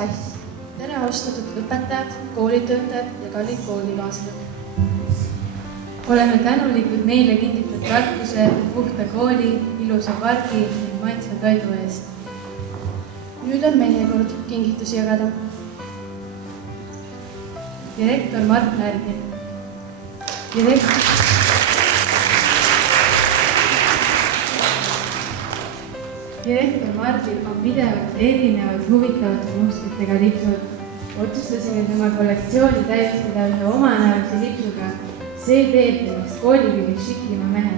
klass. Tere austatud õpetajad, koolitöötajad ja kallid koolikaaslased. Oleme tänulikud meile kingitud tarkuse, puhta kooli, ilusa pargi ning maitsva toidu eest. Nüüd on meie kord kingitusi jagada. Direktor Mart Närgi. Direktor Mardil on pidevalt erinevad huvitavate mustritega lipsud. Otsustasime tema kollektsiooni täiustada ühe omanäolise lipsuga. See teeb temast koolipildis šikima mehe.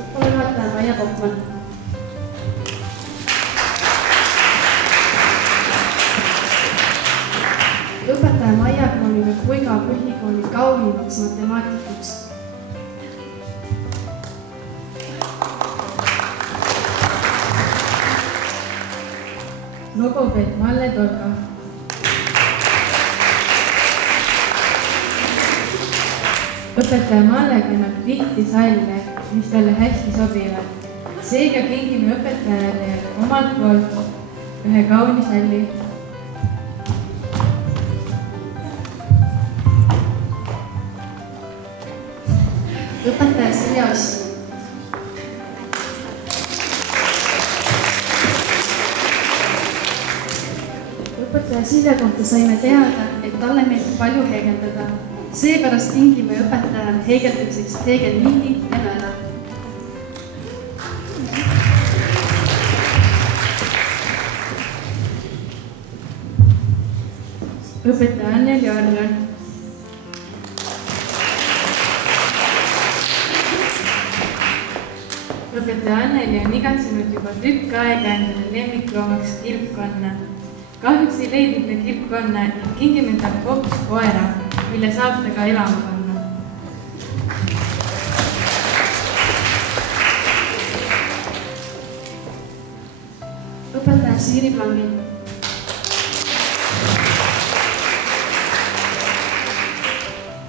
Õppejuhataja Maia Koppmann. Õpetaja Maiaga olime Kuiga põhikooli kaunimaks matemaatikuks. Logopeed Malle Tolka. Õpetaja Malle kannab tihti salle, mis talle hästi sobivad. Seega kingime õpetajale omalt poolt ühe kauni salli. Õpetaja Silja Oss. Õpetaja Silja kohta saime teada, et talle meeldib palju heegeldada. Seepärast kingime õpetajale heegeldamiseks heegelniidi ja nõela. Õpetaja Anneli Arnold. Õpetaja Anneli on igatsenud juba tükk aega endale lemmikloomaks kilpkonna. Kahjuks ei leidnud me kilpkonna ning kingime talle hoopis koera, mille saab ta ka elama panna. Õpetaja Siiri Plangi.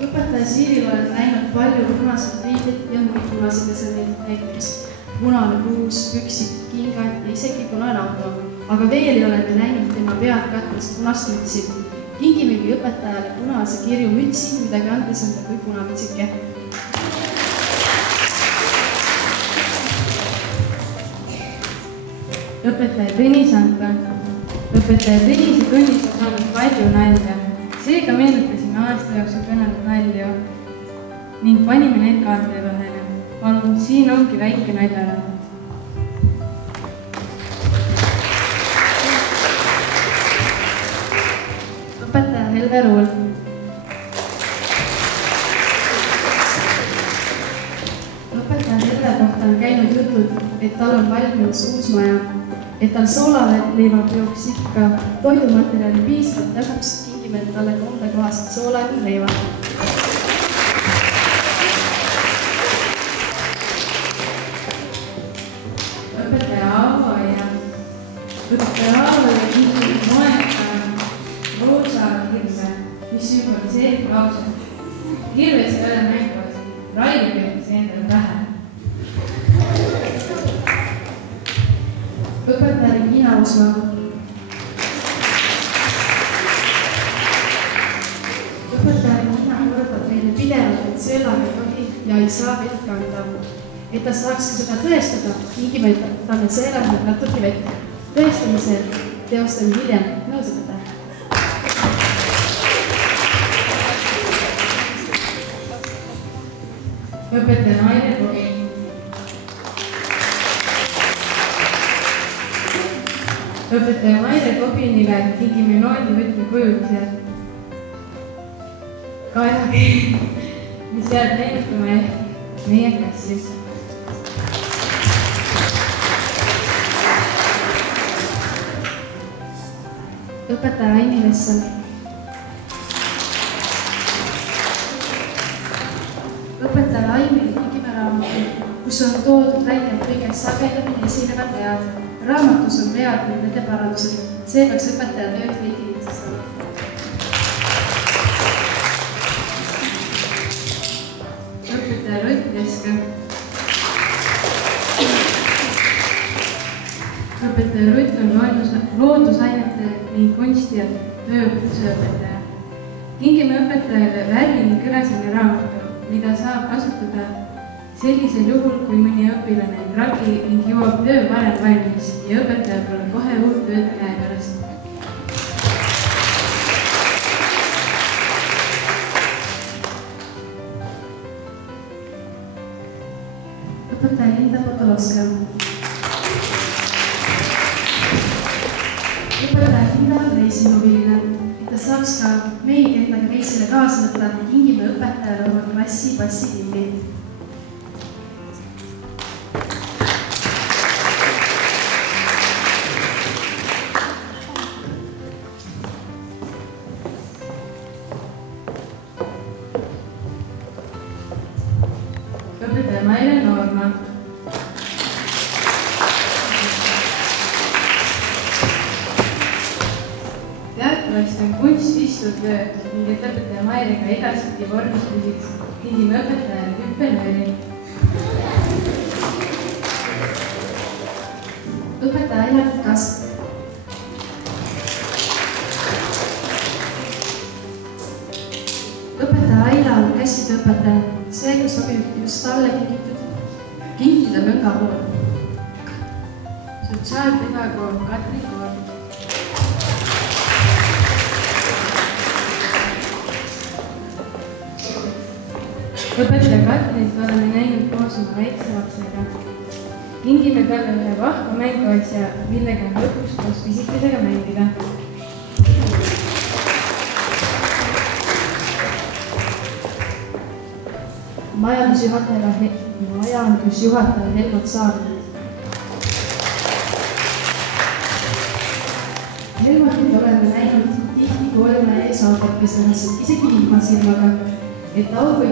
Õpetaja Siiril olen näinud palju punaseid riideid ja muid punaseid esemeid, näiteks punane puus, püksid, kingad ja isegi punane auto. Aga veel ei ole me näinud tema pead katmist punast mütsi. Kingimegi õpetajale punase kirju mütsi, mida kandes on ta kui punamütsike. Õpetaja Tõnis Anton. Õpetaja Tõnise tunnis on saanud palju nalja. Seega meenutasime aasta jooksul kõnanud nalju ning panime need kaarte vahele. Palun, siin ongi väike naljaraamat. Õpetaja Helve Ruul. Õpetaja Helve kohta on käinud jutud, et tal on valminud uus maja, et tal soolaleivapeoks ikka toidumaterjali piisavalt jaguks, kingime talle kombekohased soola ning leiva. Õpetaja Aavo ja kingime moeka roosa kirve, mis sümboliseerib ausalt. Kirves ei ole mänguasi, Raivo kirjas endale vähe. Õpetaja Regina Usma. Õpetaja Regina kordab meile pidevalt, et söölaga ei tohi ja ei saa vett kanda. Et ta saaks ka seda tõestada, kingime talle söölaga natuke vett. Tõestamise teostame hiljem. Nõus õpetaja. Õpetaja Maire Kobi. Õpetaja Maire Kobinile kingime noodivõtme kujutise kaelakeel, mis jääb meenutama meie klassi. Õpetaja Aini Vessel. Õpetaja Aimile kingime raamatu, kus on toodud välja kõige sagedamini esinevad vead. Raamatus on vead ning nende parandused. See peaks õpetaja tööd veidi lihtsastama. Õpetaja Rutt Veske. õpetaja Rutt on loodusainete ning kunsti- ja tööõpetuseõpetaja. Kingime õpetajale värvi ning kõlaseine raamatu, mida saab kasutada sellisel juhul, kui mõni õpilane ei tragi ning jõuab töö varem valmis ja õpetajal pole kohe uut tööd käepärast. Õpetaja Linda Potolovska. Õpetaja Linda on reisihuviline, et ta saaks ka meid endaga reisile kaasa võtta, kingime õpetajale oma klassi passikingi. Õpetaja Maire Noorma. Teatavasti on kunst istuv töö ning et õpetaja Mairega edaspidi vormis püsiks, kingime õpetajale hüppelööri. Õpetaja Ailar Kask. Õpetaja Aila on käsitööõpetaja, seega sobib just talle kinkida lõngapool. Sotsiaalpedagoog Katri Koor. Õpetaja Katrit oleme näinud koos oma väikse lapsega. Kingime talle ühe vahva mänguasja, millega on lõpuks koos pisikesega mängida. majandusjuhataja Helmut Saarnet. Helmutit oleme näinud tihti koolima ees autokesemas, isegi vihmasilmaga, et auto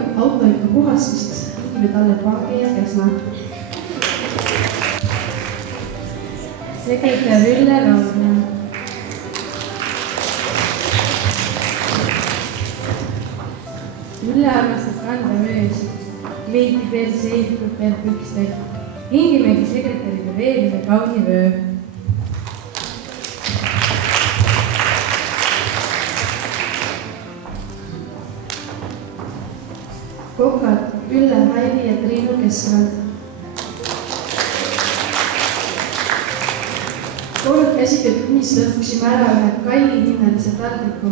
ikka puhastuseks kingime talle paagi ja käsna. Sekretär Ülle Raudmäe. Ülle armastab kanda öösid, kleiti veel seistud veel pükstel. Kingimegi sekretärile veel ühe kauni vöö. Kokad Ülle, Haili ja Triinu Keskrand. Kord käsitööd tunnis lõpuksime ära ühe kalli hinnalise taldriku.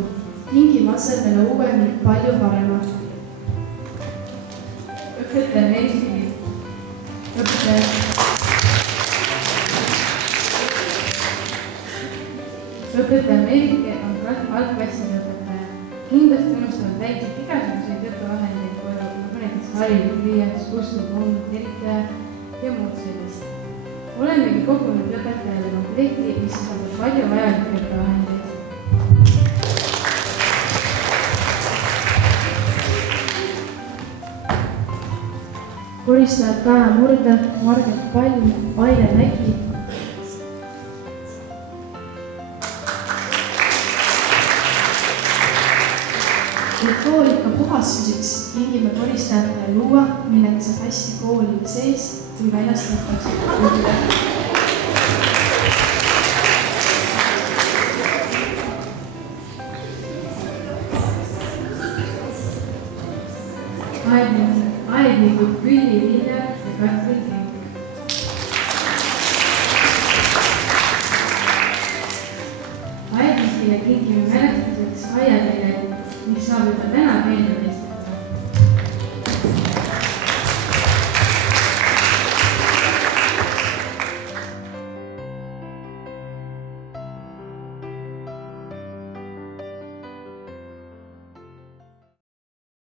Kingime asemele uue ning palju parema. Õpetaja Merike. Õpetaja Merike on algklasside õpetaja. Kindlasti unustavad väikselt igasuguseid õppevahendeid koju, nagu näiteks harilik pliiats, kustupumm, teritaja ja muud sellist. Olemegi kogunud õpetajale komplekti, mis sisaldab palju vajalikke õppevahendeid. Koristajad Kaja Murde, Marget Palm, Aire Näki. Et kool ikka puhas püsiks, kingime koristajatele luua, millega saab hästi kooli sees või väljast võtaks. Aednikud Külli Vilja ja Katri Kink. Aednistele kingime mälestuseks aiateele, mis saab juba täna meelde